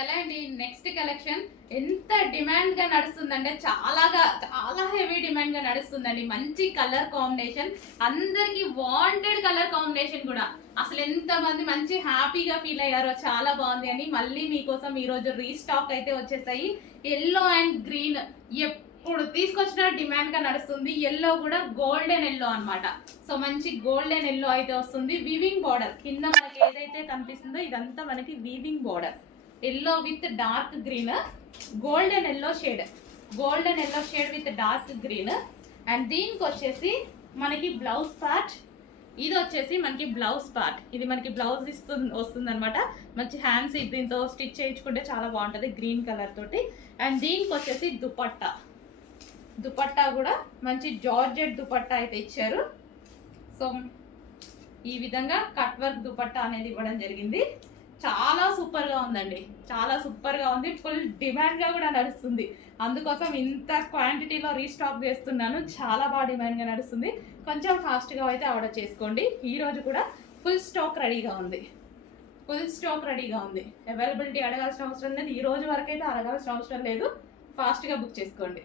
Hello అండి, next collection ఎంత demand గా నడుస్తుందంటే చాలా హెవీ డిమాండ్ గా నడుస్తుందండి. మంచి కలర్ కాంబినేషన్, అందరికి వాంటెడ్ కలర్ కాంబినేషన్ కూడా. అసలు ఎంత మంది మంచి హ్యాపీగా ఫీల్ అయ్యారో, చాలా బాగుంది అని మళ్ళీ మీకోసం ఈ రోజు రీస్టాక్ అయితే వచ్చేసాయి. ఎల్లో అండ్ గ్రీన్ ఇప్పుడు తీసుకొచ్చిన డిమాండ్ గా నడుస్తుంది. ఎల్లో కూడా గోల్డెన్ ఎల్లో అన్నమాట. సో మంచి గోల్డెన్ ఎల్లో అయితే వస్తుంది. వీవింగ్ బార్డర్ కింద మనకి ఏదైతే కనిపిస్తుందో ఇదంతా మనకి weaving border. Yellow with dark green, golden yellow shade with dark green. And దీనికి వచ్చేసి మనకి బ్లౌజ్ పార్ట్, ఇది వచ్చేసి మనకి బ్లౌజ్ పార్ట్. ఇది మనకి బ్లౌజ్ వస్తుంది అనమాట. మంచి హ్యాండ్స్ దీంతో స్టిచ్ చేయించుకుంటే చాలా బాగుంటుంది గ్రీన్ కలర్ తోటి. అండ్ దీనికి వచ్చేసి దుపట్టా కూడా మంచి జార్జెట్ దుపట్టా అయితే ఇచ్చారు. సో ఈ విధంగా కట్ వర్క్ దుపట్టా అనేది ఇవ్వడం జరిగింది. చాలా సూపర్గా ఉందండి, చాలా సూపర్గా ఉంది. ఫుల్ డిమాండ్గా కూడా నడుస్తుంది. అందుకోసం ఇంత క్వాంటిటీలో రీస్టాక్ చేస్తున్నాను. చాలా బాగా డిమాండ్గా నడుస్తుంది. కొంచెం ఫాస్ట్గా అయితే ఆర్డర్ చేసుకోండి. ఈరోజు కూడా ఫుల్ స్టాక్ రెడీగా ఉంది. అవైలబిలిటీ అడగాల్సిన అవసరం లేదు. ఈ రోజు వరకు అయితే అడగాల్సిన అవసరం లేదు. ఫాస్ట్గా బుక్ చేసుకోండి.